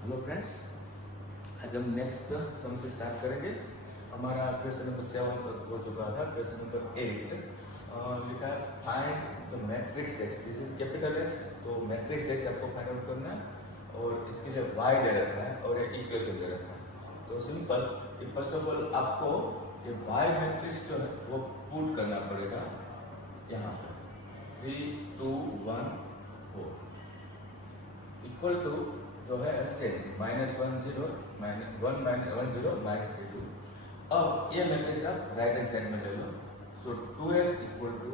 Hello friends, आज हम next sum से स्टार्ट करेंगे। हमारा क्वेश्चन नंबर 7 तक हो चुका था। क्वेश्चन नंबर 8 लिखा है find the matrix x. This is capital x, तो मैट्रिक्स एक्स आपको फाइंड आउट करना है और इसके लिए वाई दे रखा है और एक इक्वेशन दे रखा है। तो सिंपल कि फर्स्ट ऑफ ऑल आपको ये वाई मैट्रिक्स जो है वो पुट करना पड़ेगा यहाँ पर 3 2 1 4 इक्वल टू जो है सेम -1 0 -1 -1 -3 2। अब ये मैट्रिक्स आप राइट हैंड साइड में ले लो। सो 2x इक्वल टू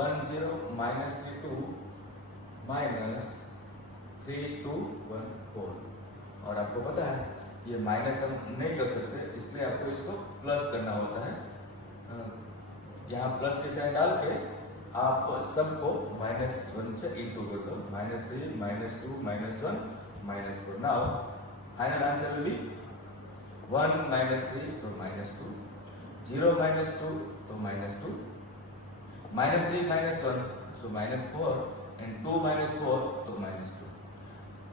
1 0 -3 2 -3 2 1 4। और आपको पता है ये माइनस हम नहीं कर सकते, इसलिए आपको इसको प्लस करना होता है। यहाँ प्लस के साइन डाल के आप सबको -1 से इंटू कर दो। -3 -2 -1 -4। Now final answer will be 1 -3 तो -2, 0 -2 तो -2, -3 -1 so -4 एंड 2 -4 तो -2।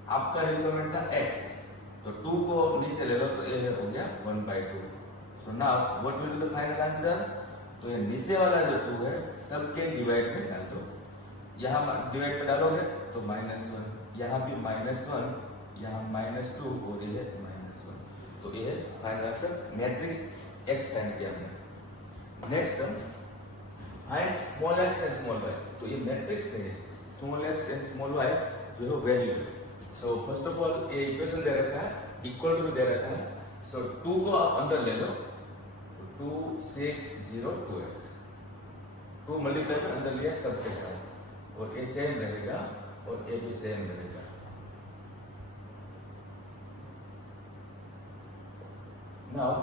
आपका रिक्वायरमेंट था x, तो 2 को नीचे ले लो तो ये हो गया 1/2। So now what will be the final answer? तो ये नीचे वाला जो 2 है सबके डिवाइड में डाल दो। यहाँ डिवाइड में डालोगे तो -1, यहाँ भी -1, यहाँ -2 और ये -1। तो ये final answer matrix x find किया हमने। Next find small x and small y। तो ये मैट्रिक्स है, small x and small y जो है वैल्यू है। सो फर्स्ट ऑफ ऑल ये इक्वेशन दे रखा है, इक्वल टू दे रखा है। सो 2 को आप अंदर ले लो, 2 6 0 2x। 2 मल्टीप्लाई पर अंदर लिया सबके साथ और ये सेम रहेगा और ये भी सेम रहेगा। नाउ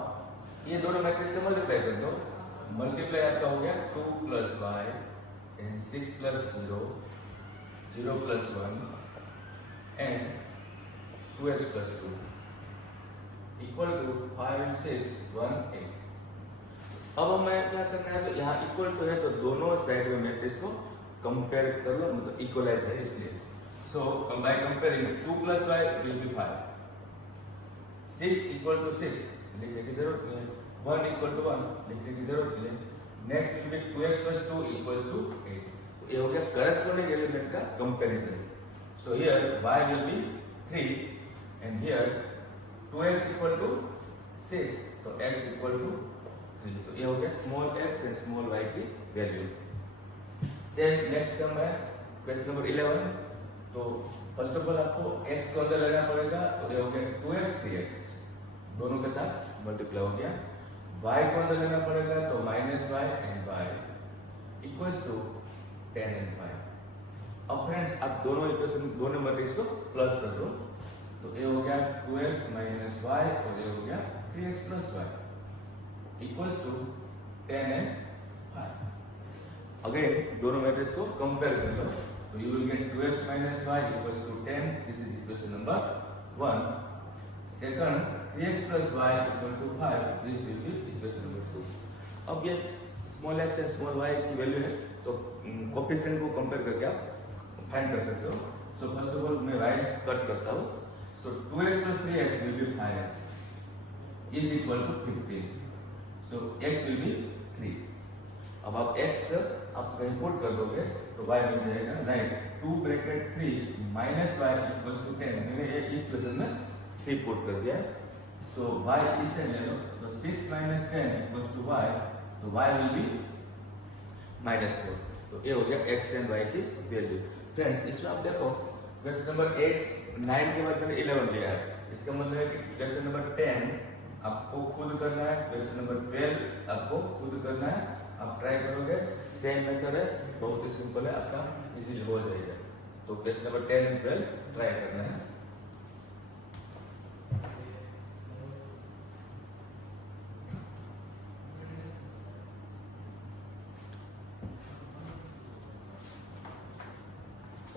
ये दोनों मैट्रिक्स का मल्टीप्लाई कर दो। मल्टीप्लाई आपका हो गया 2 + y and 6 + 0 0 + 1 and 2x + 2 equal to 5 6 1 8। अब हमें क्या करना है, तो यहाँ इक्वल टू है तो दोनों साइड में मैट्रिक्स को कंपेयर कर लो, मतलब इक्वलाइज है इसलिए। So by comparing 2 + y will be 5, 6 = 6 लिखने की जरूरत नहीं है, 1 = 1 लिखने की जरूरत नहीं है। Next will be 2x + 2 = 8। तो ये हो गया करस्पॉन्डिंग एलिमेंट का comparison. So here y will be 3 and here 2x = 6 तो x = 3। तो ये हो गया small x and small y की वैल्यू। सेम नेक्स्ट सम है क्वेश्चन नंबर 11। तो फर्स्ट ऑफ ऑल आपको x को अंदर लेना पड़ेगा, तो ये हो गया 2x 3x दोनों के साथ मल्टीप्लाई हो गया। y को अंदर लेना पड़ेगा तो -y and y equals to 10 and 5। अब फ्रेंड्स आप दोनों इक्वेशन दोनों मैट्रिक्स को प्लस कर दो, तो ये हो गया 2x - y और ये हो गया 3x + y equals to 10 and 5। Again दोनों मैट्रिक्स को कंपेयर कर लो, तो you will get 2x - y equals to 10। This is equation number 1। Second 3x + y equal to 5, this will be equation number 2। अब ये small x and small y की value है, तो कोएफिशिएंट को कंपेयर करके आप फाइंड कर सकते हो। सो फर्स्ट ऑफ ऑल मैं y कट करता हूं। So 2x + 3x will be 5x is equal to 15। So x will be 3। अब आप x आप कहीं पुट कर दोगे तो y मिल जाएगा 9। 2 ब्रैकेट 3 - y इक्वल्स टू 10। मैंने ये इक्वेशन में 3 पुट कर दिया। सो y इसे ले लो, तो 6 - 10 इक्वल्स टू y, तो y विल बी -4। तो ये हो गया x एंड y की वैल्यू। फ्रेंड्स इसमें आप देखो क्वेश्चन नंबर 8 9 के बाद मैंने 11 लिया है, इसका मतलब है कि क्वेश्चन नंबर 10 आपको खुद करना है, क्वेश्चन नंबर 12 आपको खुद करना है। आप ट्राई करोगे, सेम मेथड है, बहुत ही सिंपल है, आपका इजीली हो जाएगा। तो क्वेश्चन नंबर 10 एंड 12 ट्राई करना है।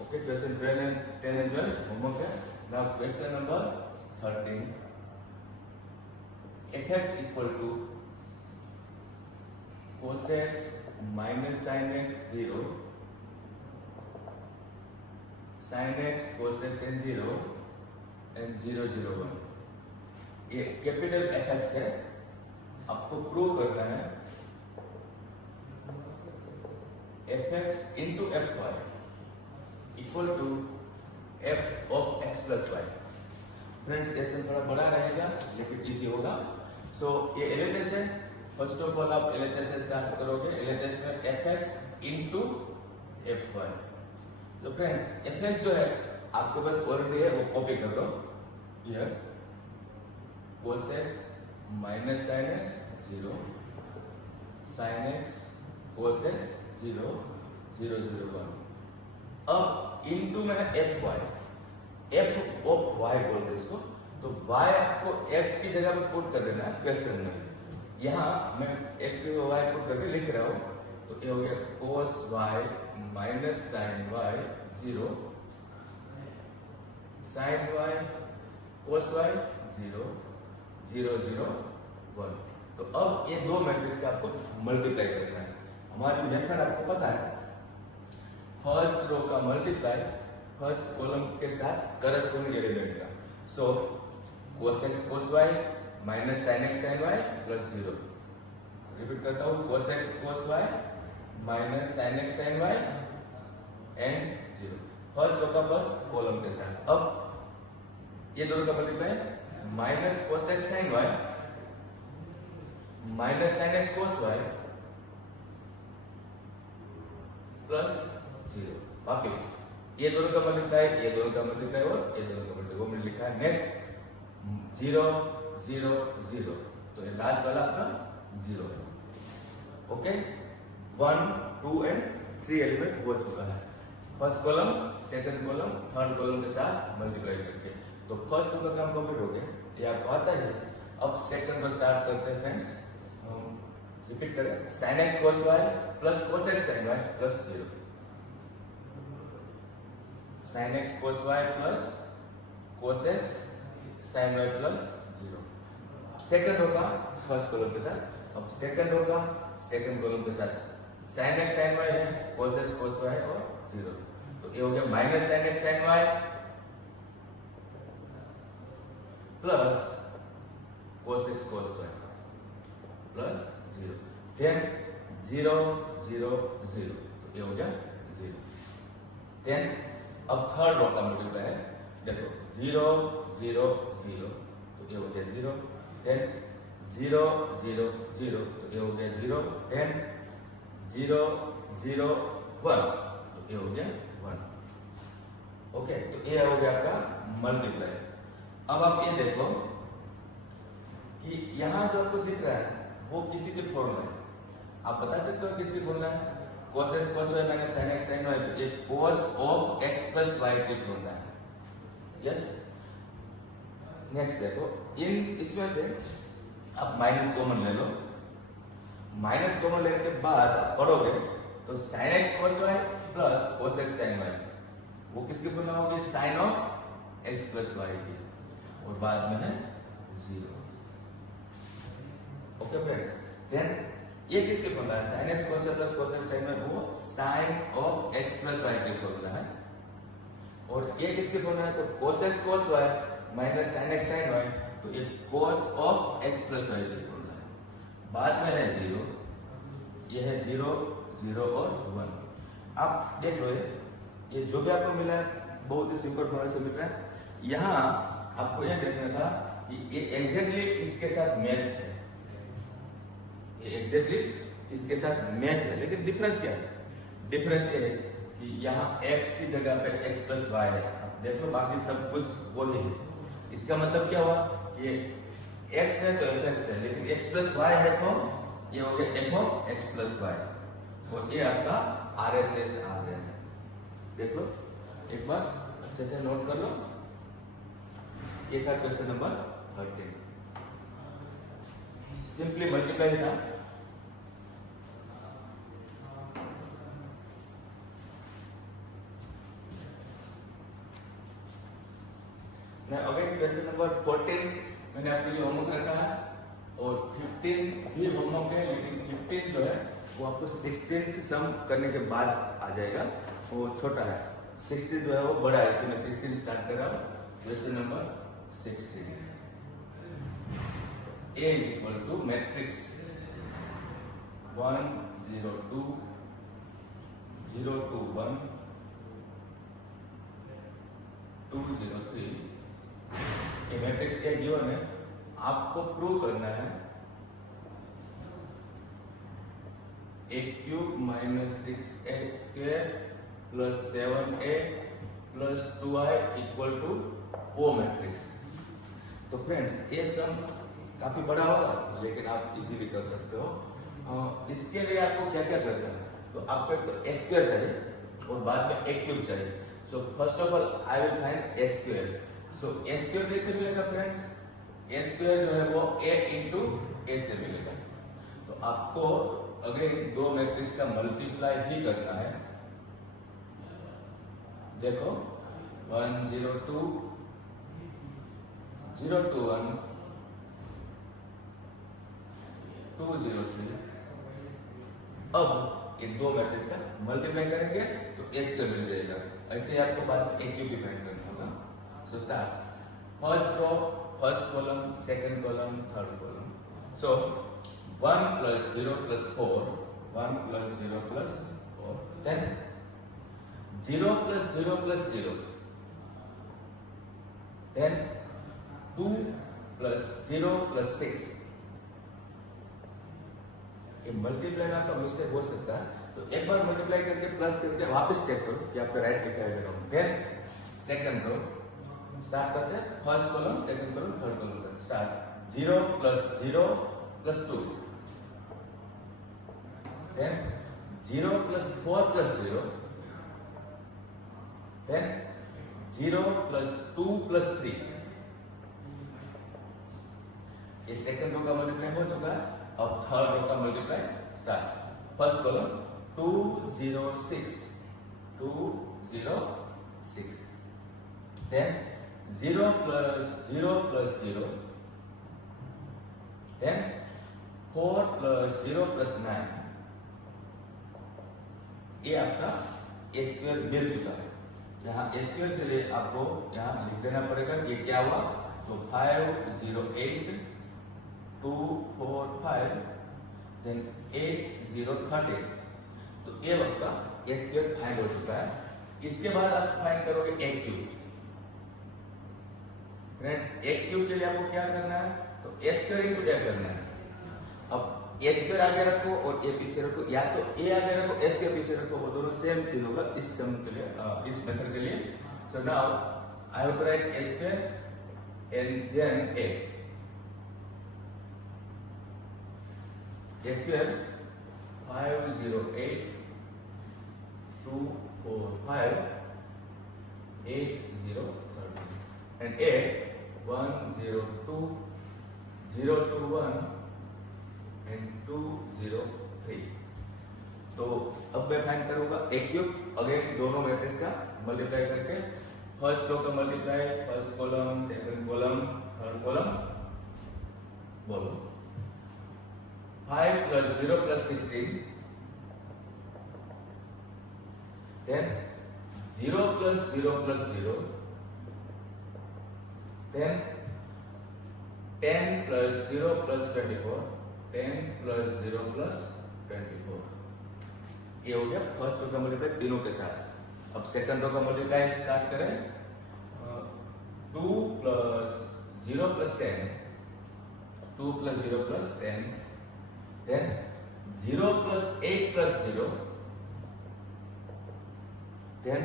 ओके, क्वेश्चन 10 एंड 12 होमवर्क है। Now question number 13। fx equal to cos x - sin x 0, sin x cos x and 0 and 0 0 1। ये कैपिटल एफएक्स है, आपको प्रूव करना है fx into fy equal to f of x plus y. Friends ऐसे थोड़ा बड़ा रहेगा लेकिन इजी होगा। सो ये LHS है। फर्स्ट ऑफ ऑल आप LHS से स्टार्ट करोगे। LHS में fx into fy। तो फ्रेंड्स fx जो है आपके पास ऑलरेडी है, वो कॉपी कर लो। Here cos x minus sin x 0, sin x cos x 0 0 0 1। अब इनटू में है fy, f ऑफ y बोलते इसको। तो y आपको x की जगह पे पुट कर देना है क्वेश्चन में। यहाँ मैं x की y पुट करके लिख रहा हूँ। तो ये हो गया cos y minus sin y 0, sin y cos y 0 0 0 1। तो अब ये दो मैट्रिक्स का आपको मल्टीप्लाई करना है। हमारी मेथड आपको पता है, फर्स्ट रो का मल्टीप्लाई फर्स्ट कॉलम के साथ करस्पॉन्डिंग एलिमेंट का। सो cos x cos y minus sin x sin y plus 0। Repeat करता हूँ, cos x cos y minus sin x sin y and 0। First row का फर्स्ट कॉलम के साथ। अब ये दोनों का multiply minus cos x sin y minus sin x cos y plus 0। वापिस ये दोनों का मल्टीप्लाई, ये दोनों का मल्टीप्लाई और ये दोनों का मल्टीप्लाई, वो मैंने लिखा है। नेक्स्ट 0 0 0। तो ये लास्ट वाला आपका 0 है। ओके, 1 2 एंड 3 एलिमेंट हो चुका है। First column second column third column के साथ मल्टीप्लाई करके। तो फर्स्ट का काम कंप्लीट हो गया, ये आपको आता है। अब सेकंड को स्टार्ट करते हैं फ्रेंड्स। रिपीट करें, sin x cos y plus cos x sin y plus 0। sin x cos y plus cos x sin y plus 0। Second होगा फर्स्ट कॉलम के साथ। अब सेकंड होगा सेकंड कॉलम के साथ। sin x sin y है, cos x cos y और 0। तो ये हो गया minus sin x sin y plus cos x cos y plus 0। Then 0 0 0। ये हो गया 0। देन अब थर्ड रो का मल्टीप्लाई है, देखो 0 0 0। तो ये हो गया 0। देन 0 0 0। तो ये हो गया 0। देन 0 0 1। तो ये हो गया 1। ओके, तो ये हो गया आपका मल्टीप्लाई। अब आप ये देखो कि यहां जो आपको दिख रहा है वो किसी की फॉर्मूला है। आप बता सकते हो किसकी फॉर्मूला है? cos x cos y minus sin x sin y। तो ये cos of x plus y की फॉर्मूला है। यस। नेक्स्ट देखो, इन इसमें से आप माइनस कॉमन ले लो। माइनस कॉमन लेने के बाद आप पढ़ोगे तो sin x cos y plus cos x sin y, वो किसकी फॉर्मूला होगी? sin of x plus y की। और बाद में है 0। ओके फ्रेंड्स, देन ये किसके फॉर्मूला है? sin x cos y plus cos x sin y, वो sin of x plus y के फॉर्मूला है। और ये किसके फॉर्मूला है? तो cos x cos y minus sin x sin y। तो ये cos of x plus y के फॉर्मूला है। बाद में है 0, ये है 0 0 और 1। आप देख लो, ये जो भी आपको मिला है बहुत ही सिंपल फॉर्मूला से मिल रहा है। यहाँ आपको यह देखना था कि ये एग्जैक्टली इसके साथ मैच है, ये एग्जैक्टली इसके साथ मैच है। लेकिन डिफरेंस क्या है? डिफरेंस ये है कि यहाँ x की जगह पे x प्लस वाई है। आप देख लो, बाकी सब कुछ वही है। इसका मतलब क्या हुआ? ये x है तो fx है, लेकिन x प्लस वाई है तो ये हो गया f of x plus y. और ये आपका RHS आ गया है। देख लो एक बार, अच्छे से नोट कर लो। ये था क्वेश्चन नंबर 13। सिंपली मल्टीप्लाई था। अगेन क्वेश्चन नंबर 14 मैंने आपके लिए होमवर्क रखा है और 15 भी होमवर्क है, लेकिन 15 जो है वो आपको 16 सम करने के बाद आ जाएगा। वो छोटा है, 16 जो है वो बड़ा है, इसलिए मैं 16 स्टार्ट कर रहा हूँ। Question number 16. A is equal to matrix 1 0 2 0 2 1 2 0 3. ये मैट्रिक्स क्या गिवन है, आपको प्रूव करना है a cube minus 6a square plus 7a plus 2i equal to O matrix. तो फ्रेंड्स ये सम काफी बड़ा होगा, लेकिन आप इजीली कर सकते हो। इसके लिए आपको क्या क्या करना है, तो आपको एक तो a स्क्वायर चाहिए और बाद में a क्यूब चाहिए। सो first of all I will find a square. So a square कैसे मिलेगा फ्रेंड्स, a स्क्वायर जो है वो a इंटू a से मिलेगा। तो आपको अगेन दो मैट्रिक्स का मल्टीप्लाई ही करना है। देखो 1 0 2 0 2 1 2 0 3। अब ये दो मैट्रिक्स का मल्टीप्लाई करेंगे तो a स्क्वायर मिल जाएगा। ऐसे ही आपको बाद में a क्यूब भी फाइंड करना होगा। So start first row, first column, second column, third column. So 1 plus 0 plus 4, 1 plus 0 plus 4, then 0 plus 0 plus 0, then 2 plus 0 plus 6। ये मल्टीप्लाई में आपका मिस्टेक हो सकता है, तो एक बार मल्टीप्लाई करके प्लस करके वापस चेक करो कि आपका राइट लिखा है wrong. Then second row start करते हैं, first column, second column, third column तक start. 0 plus 0 plus 2, then 0 plus 4 plus 0, then 0 plus 2 plus 3। ये सेकंड रो का मल्टीप्लाई हो चुका है। अब थर्ड रो का multiply start. First column 2 0 6 2 0 6, then 0 plus 0 plus 0, then 4 plus 0 plus 9। ये आपका a स्क्वायर मिल चुका है। यहाँ a स्क्वायर के लिए आपको यहाँ लिख देना पड़ेगा कि ये क्या हुआ, तो 5 0 8 2 4 5, देन 8 0 13। तो ये आपका a स्क्वायर फाइंड हो चुका है। इसके बाद आप फाइंड करोगे a cube. Friends a cube के लिए आपको क्या करना है, तो a स्क्वायर इनटू क्या करना है। अब a स्क्वायर आगे रखो और a पीछे रखो, या तो a आगे रखो s के पीछे रखो, वो दोनों सेम चीज होगा इस सम के लिए, इस मेथड के लिए। So now I will write a square and then a square 5 0 8 2 4 5 8 0 13 and a 1 0 2 0 2 1 and 2 0 3। तो अब मैं फाइंड करूंगा a क्यूब। अगेन दोनों मैट्रिक्स का मल्टीप्लाई करके, फर्स्ट रो का multiply, first column, second column, third column. बोलो 5 plus 0 plus 16, then 0 plus 0 plus 0, then 10 plus 0 plus 24, 10 plus 0 plus 24। ये हो गया फर्स्ट रो का मल्टीप्लाई तीनों के साथ। अब सेकंड रो का मल्टीप्लाई स्टार्ट करें। 2 plus 0 plus 10, 2 plus 0 plus 10, then 0 plus 8 plus 0, then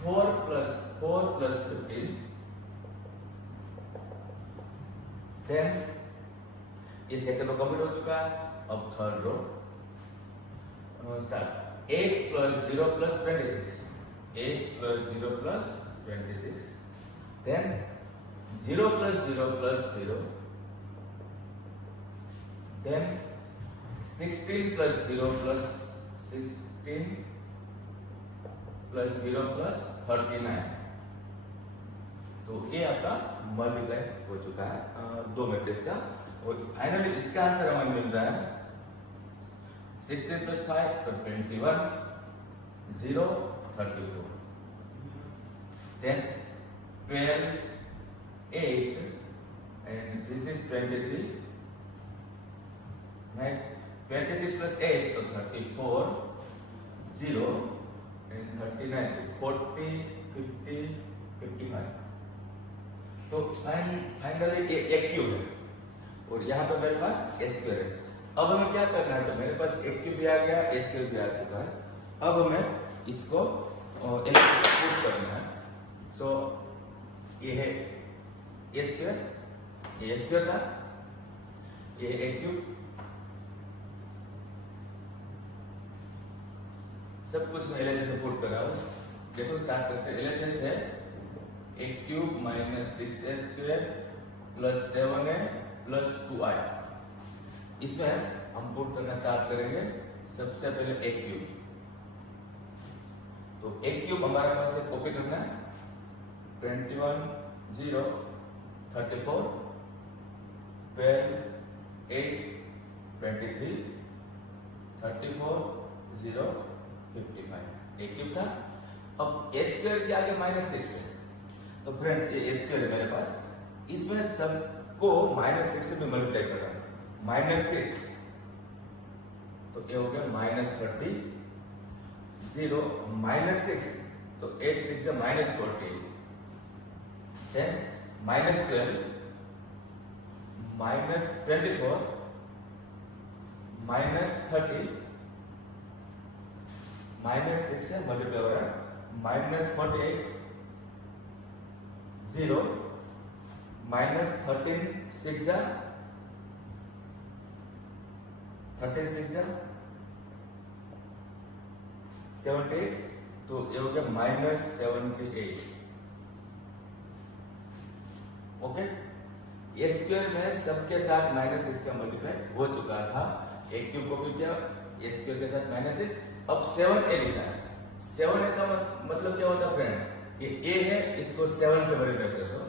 4 plus 4 plus 15, then ये सेकंड रो कंप्लीट हो चुका है। अब third row start. 8 plus 0 plus 26, 8 plus 0 plus 26, then 0 plus 0 plus 0, then 16 plus 0 plus 16 plus 0 plus 39। तो ये आपका multiply हो चुका है दो मैट्रिक्स का। और फाइनली इसका आंसर हमें मिल रहा है 16 plus 5 तो 21, 0 32, then 12 8 and this is 23, right? 26 plus 8 तो 34, 0 and 39, 40, 50, 55. तो फाइनली एक क्यूब है और यहाँ पे मेरे पास ए स्क्वायर है। अब हमें क्या करना है, तो मेरे पास एक क्यूब भी आ गया, ए स्क्वायर भी आ चुका है। अब हमें इसको पुट करना है। सो ये है ए स्क्वायर, ये स्क्वायर था, ये एक क्यूब, सब कुछ मैं एलएचएस से पुट कर रहा हूँ। देखो स्टार्ट करते हैं। एलएचएस है एक cube minus 6a square plus 7a plus 2i। इसमें हम पुट करना स्टार्ट करेंगे। सबसे पहले एक क्यूब, तो एक क्यूब हमारे पास है, कॉपी करना है 21, 0, 34, 12, 8, 23, 34, 0, 55। एक क्यूब था। अब ए स्क्वायर के आगे माइनस 6 है, तो फ्रेंड्स ये ए स्क्वायर है मेरे पास, इसमें सबको माइनस 6 से भी मल्टीप्लाई कर रहा है। माइनस 6 तो ये हो गया माइनस 30, 0 माइनस 6 तो 8 6 से minus 40, then minus 12, minus 24, minus 30, minus 6 से मल्टीप्लाई हो रहा है, माइनस 48, 0 माइनस 13 6 जा 13 6 जा 78, तो ये हो गया माइनस 78। ओके, ए स्क्वायर में सबके साथ माइनस 6 का मल्टीप्लाई हो चुका था। एक क्यूब को भी किया ए स्क्वायर के साथ माइनस 6। अब 7a लिखा है। 7a का मतलब क्या होता है फ्रेंड्स, ये a है, इसको 7 से मल्टीप्लाई कर दो,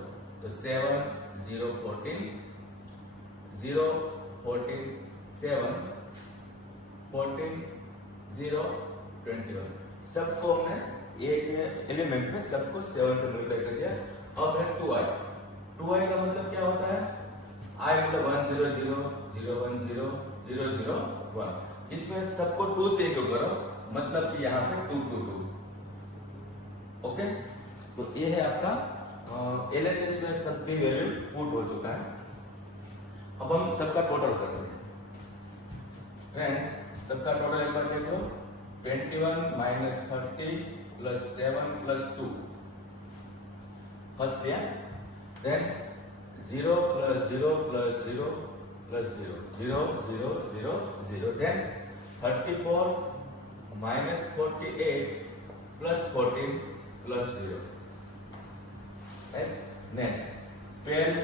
तो 7 0 14, 0 14 7 14 0 21। सबको हमने एक एलिमेंट में सबको 7 से मल्टीप्लाई कर दिया। अब है 2i। 2i का मतलब क्या होता है, i मतलब 1 0 0 0 1 0 0 0 1। इसमें सबको 2 से इक्वल करो, मतलब कि यहाँ पे 2 2 2। ओके, तो ये है आपका एलएचएस में सभी वैल्यू पुट हो चुका है। अब हम सबका टोटल करते हैं फ्रेंड्स। सबका टोटल एक बार देख लो, 21 माइनस 30 प्लस 7 प्लस 2 फर्स्ट किया, then 0 plus 0 plus 0 plus 0 0 0 0 0, then 34 minus 48 plus 14 plus 0, next 12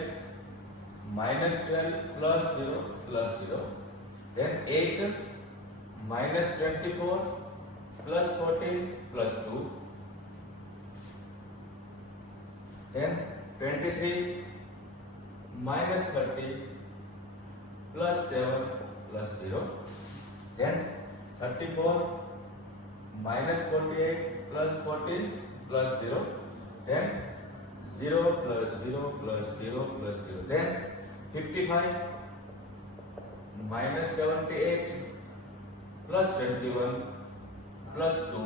minus 12 plus 0 plus 0, then 8 minus 24 plus 14 plus 2, then 23 minus 30 plus 7 plus 0, then 34 minus 48 plus 14 plus 0, then 0 plus 0 plus 0 plus 0, then 55 minus 78 plus 21 plus 2।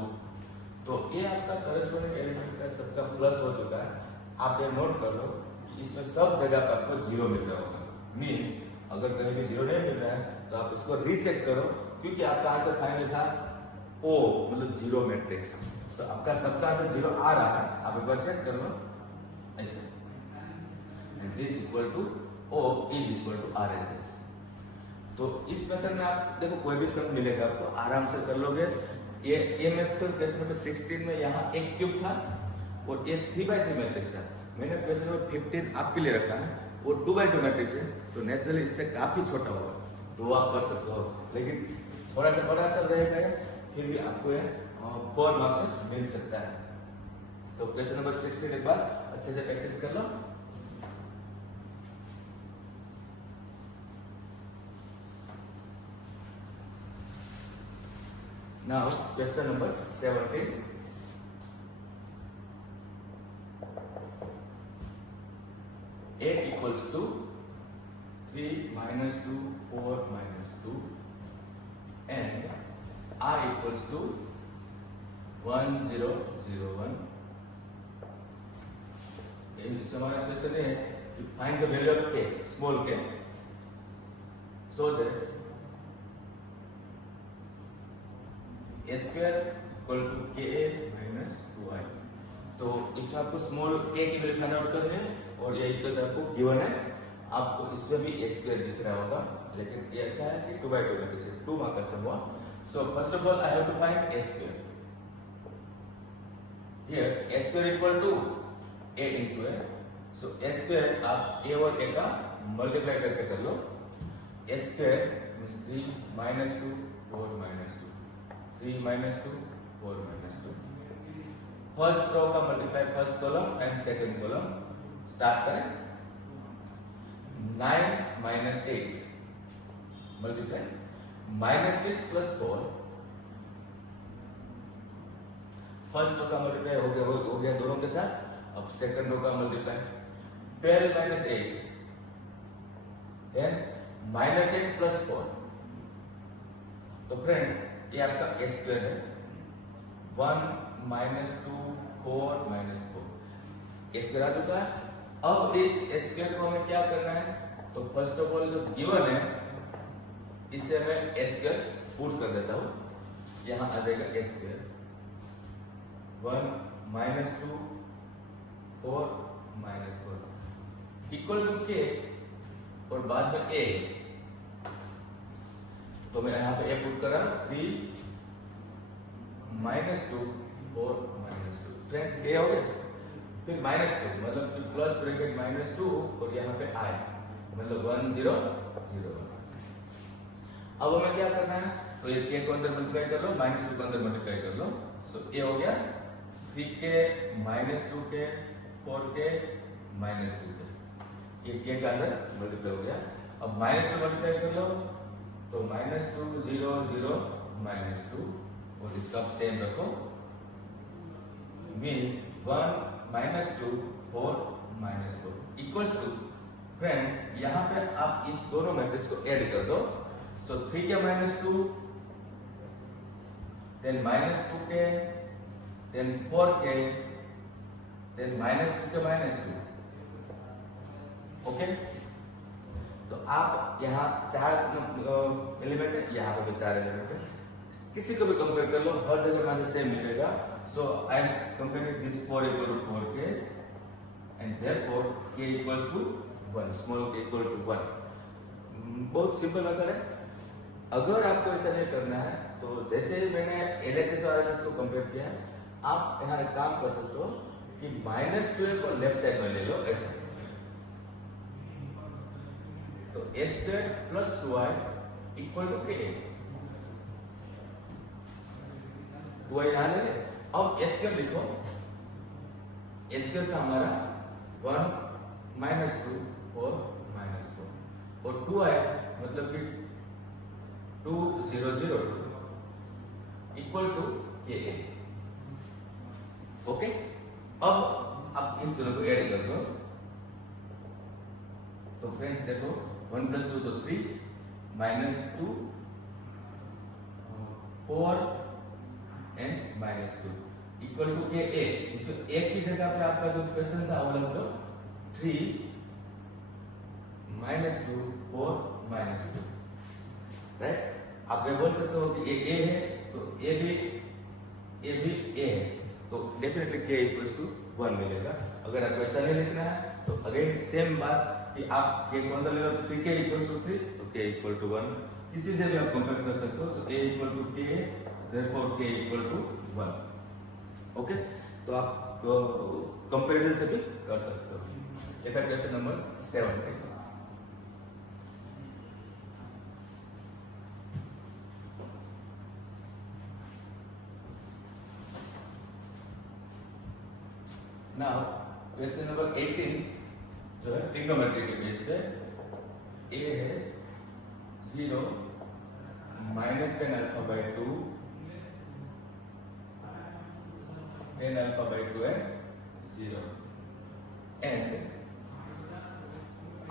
तो ये आपका corresponding element का सबका plus हो चुका है। आप ये नोट कर लो कि इसमें सब जगह पर आपको 0 मिल रहा होगा। मीन्स अगर कहीं भी 0 नहीं मिल रहा है तो आप इसको रीचेक करो, क्योंकि आपका आंसर फाइनल था O मतलब 0 मैट्रिक्स। तो आपका सबका आंसर 0 आ रहा है, आप एक बार चेक कर लो ऐसे, and this equal to O is equal to RHS। तो इस मेथड में आप देखो कोई भी सम मिलेगा आपको आराम से कर लोगे। ये मेथड क्वेश्चन नंबर 16 में यहाँ एक क्यूब था और ये 3x3 मैट्रिक्स था। मैंने क्वेश्चन नंबर 15 आपके लिए रखा है, वो 2x2 मैट्रिक्स है, तो नेचुरली इससे काफी छोटा होगा, तो आप कर सकते हो, लेकिन थोड़ा सा बड़ा सा रहेगा फिर भी आपको 4 मार्क्स मिल सकता है। तो क्वेश्चन नंबर 16 एक बार अच्छे से प्रैक्टिस कर लो। Now question number 17. a equals to 3 minus 2 4 minus 2 and I equals to 1 0 0 1. इसमें हमारा क्वेश्चन है कि find the value of k, small k, so that a square equal to ka minus 2i. तो इसमें आपको स्मॉल k की value find out करनी है और ये इक्वेशन आपको गिवन है। आपको इसमें भी a स्क्वायर दिख रहा होगा, लेकिन ये अच्छा है कि 2 by 2 मैट्रिक्स है, 2 मार्क का सम हुआ। So first of all I have to find a square. Here a square equal to a into a, so a square आप a और a का मल्टीप्लाई करके कर लो। a square means 3 minus 2 4 minus 2 3 minus 2 4 minus 2। First row का multiply first column and second column. Start करें। 9 minus 8 multiply minus 6 plus 4। First row का multiply हो गया दोनों के साथ। अब सेकंड रो का multiply 12 minus 8 then minus 8 plus 4। तो फ्रेंड्स ये आपका a स्क्वायर है। 1 minus 2 4 minus 4 a स्क्वायर आ चुका है। अब इस a स्क्वायर को हमें क्या करना है, तो फर्स्ट ऑफ ऑल जो गिवन है इसे मैं a स्क्वायर पुट कर देता हूं। यहां आ जाएगा a square 1 minus 2 4 minus 4 equal to k और बाद में a। तो मैं यहां पे a पुट कर रहा हूं 3 minus 2 4 minus 2। फ्रेंड्स a हो गया, फिर minus 2 मतलब कि प्लस ब्रैकेट minus 2 और यहां पे i मतलब 1 0 0 1। अब हमें क्या करना है, तो ये k को अंदर मल्टीप्लाई कर लो, minus 2 को अंदर मल्टीप्लाई कर लो। सो a हो गया 3k minus 2k 4k minus 2k। ये k का अंदर मल्टीप्लाई हो गया। अब minus 2 मल्टीप्लाई कर लो तो minus 2 0 0 minus 2 और इसका आप सेम रखो means 1 minus 2 4 minus 4 equals to. Friends यहाँ पे आप इस दोनों मैट्रिक्स को ऐड कर दो। So 3k minus 2 then minus 2k then 4k then minus 2k minus 2। Okay, तो आप यहाँ 4 एलिमेंट है, यहाँ पे भी 4 एलिमेंट है, किसी को भी कंपेयर कर लो, हर जगह में सेम मिलेगा। So I am comparing this 4 equal to 4k and therefore k equals to 1, small k equal to 1। बहुत सिंपल मेथड है। अगर आपको ऐसा नहीं करना है तो जैसे मैंने LHS और RHS को कंपेयर किया है, आप यहाँ एक काम कर सकते हो कि -12 को लेफ्ट साइड में ले लो ऐसे। तो a square plus 2i equal to k। 2i यहां ले ले। अब a स्क्वायर लिखो, a स्क्वायर का हमारा 1 minus 2 4 minus 4 और 2i मतलब कि 2 0 0 2 इक्वल टू ka। ओके, अब आप इन दोनों को ऐड कर दो। तो फ्रेंड्स देखो 1 plus 2 तो 3 minus 2 4 and minus 2 equal to के a। इसमें a की जगह पे आपका जो क्वेश्चन था वो लिख दो 3 minus 2 4 minus 2। राइट, आप ये बोल सकते हो कि ये a है तो a भी a है, तो डेफिनेटली k इक्वल्स टू 1 मिलेगा। अगर आपको ऐसा नहीं लिखना है तो अगेन सेम बात कि आप k को अंदर ले लो, 3k इक्वल्स टू 3 तो k इक्वल टू 1। किसी से भी आप कंपेयर कर सकते हो। So a equal to k therefore k equal to 1। Okay, तो आप कंपैरिजन से भी कर सकते हो। ये था question number 7। Now question number 18 जो है ट्रिग्नोमेट्री के बेस पे। a है 0 minus tan alpha by 2 tan alpha by 2 and 0 and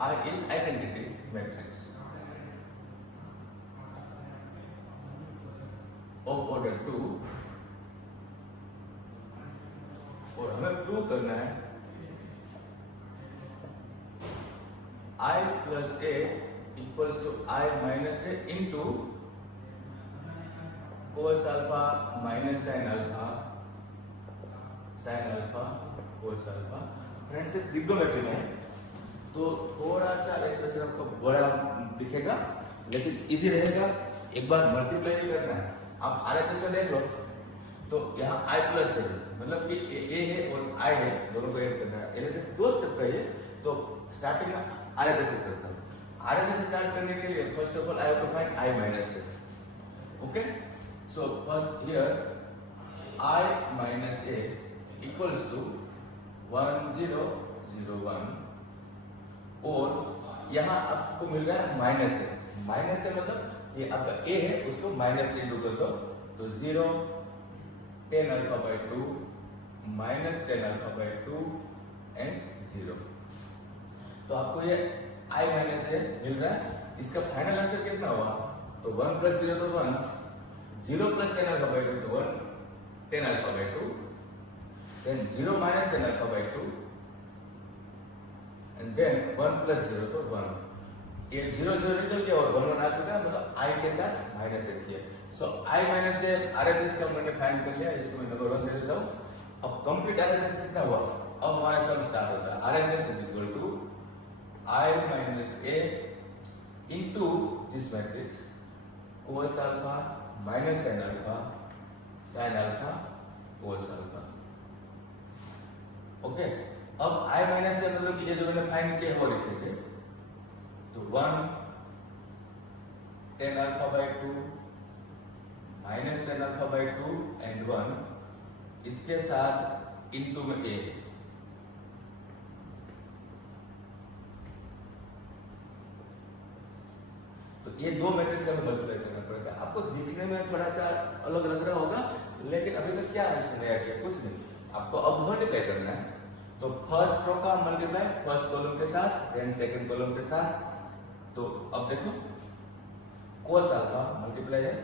I is identity matrix of order 2 और हमें प्रूव करना है I plus A equals to I minus A into cos alpha minus sin alpha cos alpha। Friends ये trigonometry में है तो थोड़ा सा एक्सप्रेशन आपको बड़ा दिखेगा लेकिन इजी रहेगा। एक बार मल्टीप्लाई करना है, आप आरएचएस में देख लो तो यहाँ I प्लस है मतलब कि A है और I है, दोनों को ऐड करना है। एलएचएस दो स्टेप का है तो स्टार्टिंग में आरएचएस से करता हूँ। आरएचएस स्टार्ट करने के लिए first of all I have to find I minus A। Okay, so first here I minus A equals to 1 0 0 1 और यहाँ आपको मिल रहा है माइनस है। माइनस है मतलब ये आपका A है उसको माइनस से इंटू कर दो तो 0 10 alpha by 2 minus 10 alpha by 2 and 0। तो आपको ये I माइनस से मिल रहा है। इसका फाइनल आंसर कितना हुआ तो 1 प्लस 0 तो 1, 0 प्लस 10 अल्फा बाय 2 तो 1 10 alpha by 2 then 0 minus 10 alpha by 2 and then 1 plus 0 तो 1। ये 0 0 निकल गया और 1 1 आ चुका है मतलब I के साथ माइनस एक किया। सो I माइनस से आरएचएस का मैंने फाइंड कर लिया, इसको मैं नंबर 1 दे देता हूँ। अब कंप्लीट आरएचएस कितना हुआ, अब हमारा सम स्टार्ट होता है। RHS is equal to I minus A into this matrix cos alpha minus sin alpha sin alpha cos alpha. Okay, अब I माइनस से मतलब कि ये जो मैंने फाइंड किया वो लिखे थे तो 1 10 alpha by 2 minus 10 alpha by 2 and 1 इसके साथ इनटू में A। तो ये दो मैट्रिक्स का मल्टीप्लाई करना पड़ेगा। आपको दिखने में थोड़ा सा अलग लग रहा होगा लेकिन अभी तक क्या इसमें नया किया कुछ नहीं, आपको अब मल्टीप्लाई करना है। तो फर्स्ट रो का मल्टीप्लाई फर्स्ट कॉलम के साथ देन सेकंड कॉलम के साथ। तो अब देखो cos अल्फा मल्टीप्लाई है,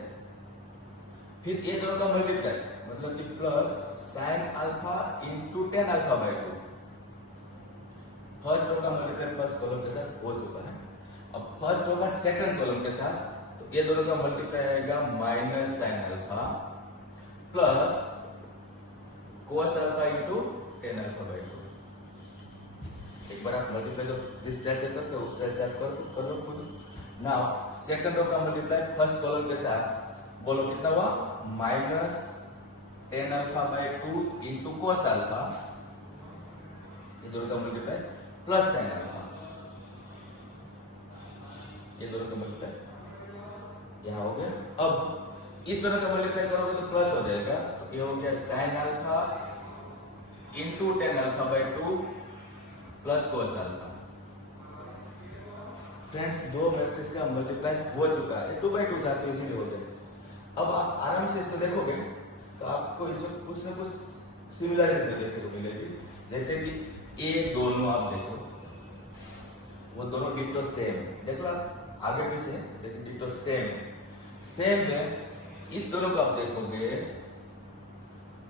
फिर ये दोनों का मल्टीप्लाई मतलब कि plus sin alpha into 10 alpha by 2। First row का मल्टीप्लाई फर्स्ट कॉलम के साथ हो चुका है। अब फर्स्ट रो का सेकंड कॉलम के साथ तो ये दोनों का मल्टीप्लाई आएगा minus sin alpha plus cos alpha into 10 alpha by 2। एक बार आप मल्टीप्लाई तो जिस टाइप से करते हो उस टाइप से आप कर लो खुद। नाउ सेकंड रो का मल्टीप्लाई फर्स्ट कॉलम के साथ बोलो कितना हुआ minus 10 alpha by 2 into cos alpha, ये दोनों का मल्टीप्लाई प्लस sin अल्फा, ये दोनों का मल्टीप्लाई यहाँ हो गया। अब इस दोनों का मल्टीप्लाई करोगे तो प्लस हो जाएगा, ये हो गया sin alpha into 10 alpha by 2 plus cos alpha. Friends दो मैट्रिक्स का मल्टीप्लाई हो चुका है, 2 बाय 2 था तो इजीली हो गया। अब आप आराम से इसको देखोगे तो आपको इसमें कुछ ना कुछ सिमिलरिटी देखने को मिलेगी। जैसे कि ए दोनों आप देखो वो दोनों डिटो सेम, देखो आप आगे पीछे लेकिन डिटो सेम है। इस दोनों को आप देखोगे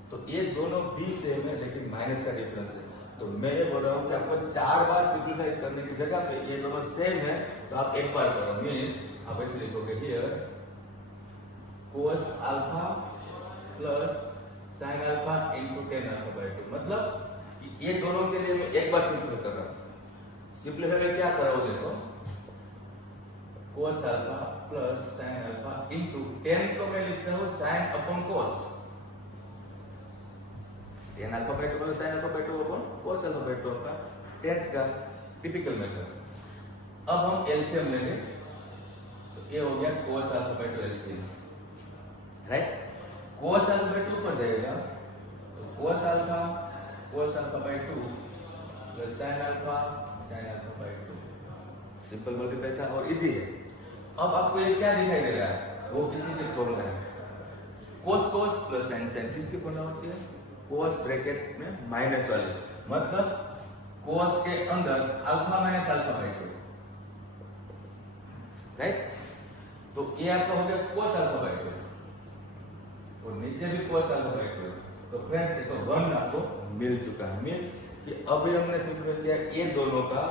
तो ये दोनों भी सेम है लेकिन माइनस का डिफरेंस है। तो मैं ये बोल रहा हूँ कि आपको 4 बार सिंप्लीफाई करने की जगह पे ये दोनों सेम है तो आप एक बार करो। मींस आप ऐसे लिखोगे here cos alpha plus sin alpha into 10 alpha by 2। मतलब ये दोनों के लिए मैं एक बार सिंप्लीफाई कर रहा हूँ। सिंप्लीफाई में क्या करोगे तो cos alpha plus sin alpha into 10 को मैं लिखता हूँ sin upon cos, 10 alpha by 2 plus sin alpha by 2 upon cos alpha by 2 का 10th का टिपिकल मेथड। अब हम एलसीएम लेंगे तो ये हो गया cos alpha by 2 LCM, right. cos alpha by 2 पर जाएगा तो cos alpha by 2 plus sin alpha by 2। Simple multiply था और इजी है। अब आपको ये क्या दिखाई दे रहा है वो इसी की फॉर्मूला है cos प्लस sin किसकी फॉर्मूला होती है cos ब्रैकेट में माइनस वाली, मतलब कोस के अंदर alpha minus alpha by 2, right. तो ये आपका हो गया कोस अल्फा बाई 2 और नीचे भी कोस अल्फा बाई 2। तो फ्रेंड्स ये तो 1 आपको मिल चुका है, मीन्स कि अभी हमने सिंप्लीफाई किया ये दोनों का,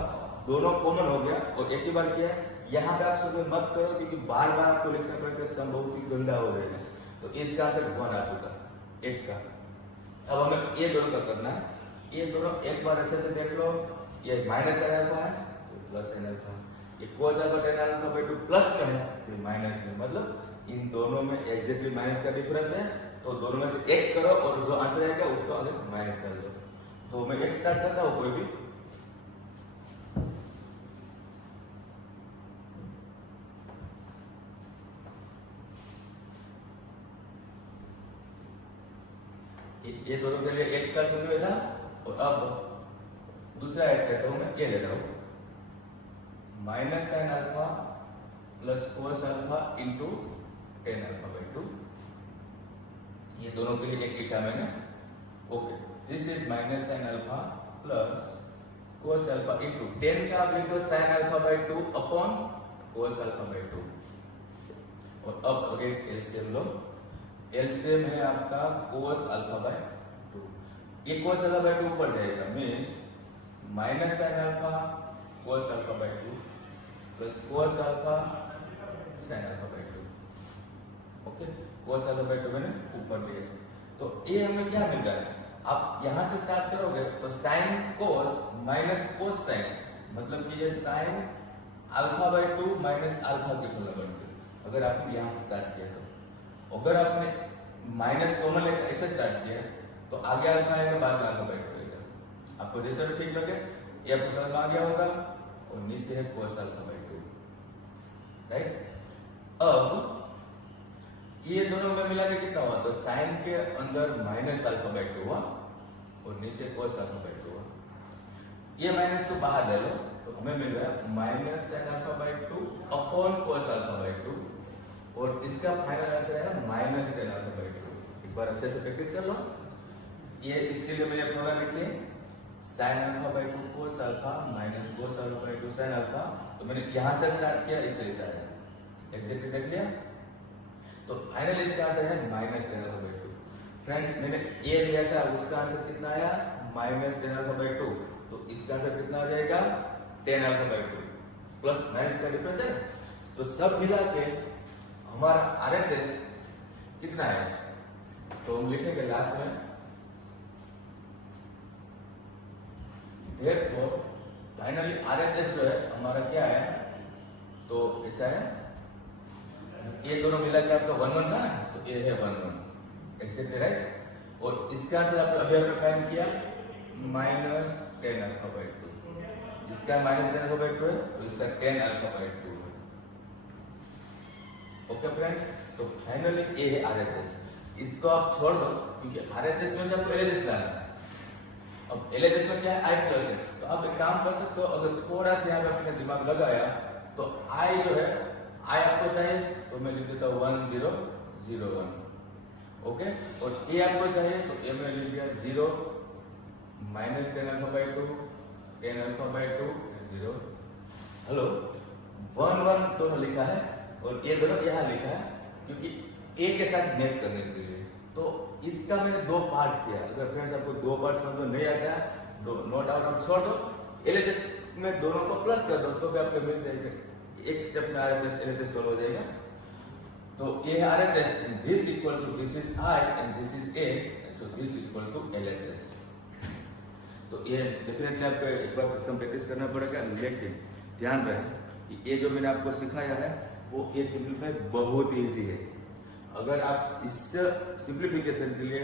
दोनों कॉमन हो गया और एक ही बार किया है। यहाँ पे आप सब मत करो क्योंकि बार बार आपको लिखना पड़ेगा, सम बहुत ही गंदा हो जाएगा। तो इसका आंसर 1 आ चुका है, 1 का। अब हमें ये दोनों का करना है, ये दोनों एक बार अच्छे से देख लो। ये माइनस साइन अल्फा है तो प्लस साइन अल्फा, ये cos alpha tan alpha by 2 plus में है तो माइनस में, मतलब इन दोनों में एग्जैक्टली माइनस का डिफरेंस है। तो दोनों में से एक करो और जो आंसर आएगा उसको आगे माइनस कर दो। तो मैं एक स्टार्ट करता हूँ, कोई भी ये दोनों के लिए एक का शून्य था और अब दूसरा ऐड करता हूं, मैं ये ले रहा हूं minus sine alpha plus cos alpha into tan alpha by 2। ये दोनों के लिए एक लिखा मैंने, okay. This is minus sine alpha plus cos alpha into tan का आप लिख दो sine alpha by 2 upon cos alpha by 2। और अब अगेन एलसीएम लो, एलसीएम है आपका कोस अल्फा बाई 2। ये कोस अल्फा बाई 2 ऊपर जाएगा, means minus sine alpha cos alpha by 2 plus cos alpha sine alpha by 2। Okay, cos alpha by 2 मैंने ऊपर लिया। तो ये हमें क्या मिल रहा है, आप यहां से स्टार्ट करोगे तो sine cos minus cos sign, मतलब कि ये sine alpha by 2 minus alpha के फॉर्मूला बन गया। अगर आपने यहां से स्टार्ट किया तो, अगर आपने माइनस कॉमन लेकर ऐसे स्टार्ट किया तो आगे अल्फा आएगा, बाद में अल्फा बाई 2 आएगा। आपको जैसे भी ठीक लगे, ये आपको समझ में आ गया होगा। और नीचे है कोस अल्फा बाई 2, राइट। अब ये दोनों में मिला के कितना हुआ, तो साइन के अंदर माइनस अल्फा बाई 2 हुआ और नीचे कोस अल्फा बाई 2 हुआ। ये माइनस को बाहर ले लो तो हमें मिल रहा है minus sine alpha by 2 upon cos alpha by 2 और इसका फाइनल आंसर है माइनस tan अल्फा बाई 2। एक बार अच्छे से प्रैक्टिस कर लो। ये इसके लिए मैंने फॉर्मूला लिखिए sine alpha by 2 cos alpha minus cos alpha by 2 sine alpha. तो मैंने यहां से स्टार्ट किया, इस तरह से आया, एग्जैक्टली देख लिया। तो फाइनल इसका आंसर है minus tan alpha by 2। Friends मैंने ये लिया था, उसका आंसर कितना आया, माइनस tan अल्फा बाई 2। तो इसका आंसर कितना आ जाएगा, tan alpha by 2 plus minus का डिफरेंस है। तो सब मिला के हमारा RHS कितना है, तो हम लिखेंगे लास्ट में therefore फाइनली RHS जो है हमारा क्या है, तो ऐसा है, ये दोनों मिला के आपका 1 1 था ना, तो ये है 1 1 एक्सेक्टली, राइट। और इसका आंसर आपने अभी आपने फाइंड किया माइनस tan अल्फा बाई 2। इसका माइनस tan अल्फा बाई 2 है तो इसका tan अल्फा बाई 2 है। ओके फ्रेंड्स, तो फाइनली ये है RHS। इसको आप छोड़ दो क्योंकि RHS में आपको LHS लाना है। अब LHS में क्या है, I प्लस है। तो आप एक काम कर सकते हो, अगर थोड़ा सा यहाँ पे अपने दिमाग लगाया तो I जो है, I आपको चाहिए तो मैं लिख देता हूँ 1 0 0 1। ओके, और A आपको चाहिए तो A में लिख दिया 0 minus tan alpha by 2 tan alpha by 2 0। Hello, 1 1 दोनों लिखा है और ये दोनों यहाँ लिखा है क्योंकि A के साथ मैच करने के लिए। तो इसका मैंने 2 पार्ट किया। अगर फ्रेंड्स आपको 2 पार्ट समझ नहीं आता है, नो डाउट आप छोड़ दो, LHS में दोनों को प्लस कर दो तो भी आपको मिल जाएगा। एक स्टेप में LHS सॉल्व हो जाएगा। तो ये है RHS, this equal to this is I and this is A, so this equal to LHS। तो ये डेफिनेटली आपको एक बार सम प्रैक्टिस करना पड़ेगा, लेकिन ध्यान रहे कि ये जो मैंने आपको सिखाया है वो ये सिंप्लीफाई बहुत ईजी है। अगर आप इस सिंप्लीफिकेशन के लिए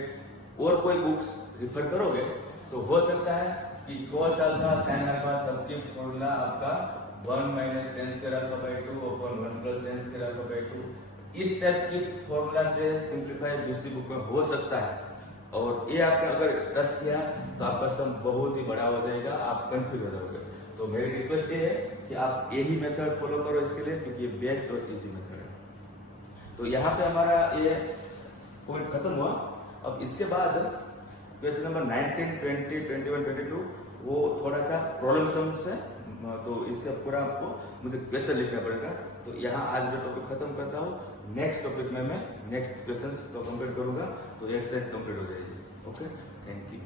और कोई बुक्स रिफर करोगे तो हो सकता है कि cos अल्फा sin अल्फा सबके फॉर्मूला आपका 1 minus tan square alpha by 2 upon 1 plus tan square alpha by 2, इस टाइप के फॉर्मूला से सिंप्लीफाई दूसरी बुक में हो सकता है। और ये आपने अगर टच किया तो आपका सम बहुत ही बड़ा हो जाएगा, आप कंफ्यूज हो जाओगे। तो मेरी रिक्वेस्ट ये है कि आप यही मेथड फॉलो करो इसके लिए, क्योंकि ये बेस्ट और इजी मेथड है। तो यहाँ पे हमारा ये पॉइंट खत्म हुआ। अब इसके बाद क्वेश्चन नंबर 19, 20, 21, 22 वो थोड़ा सा प्रॉब्लम सम्स है, तो इससे पूरा आपको मुझे क्वेश्चन लिखना पड़ेगा। तो यहाँ आज मैं टॉपिक खत्म करता हूँ। नेक्स्ट टॉपिक में मैं नेक्स्ट क्वेश्चन को कंप्लीट करूंगा, तो एक्सरसाइज कंप्लीट हो जाएगी। Okay, thank you.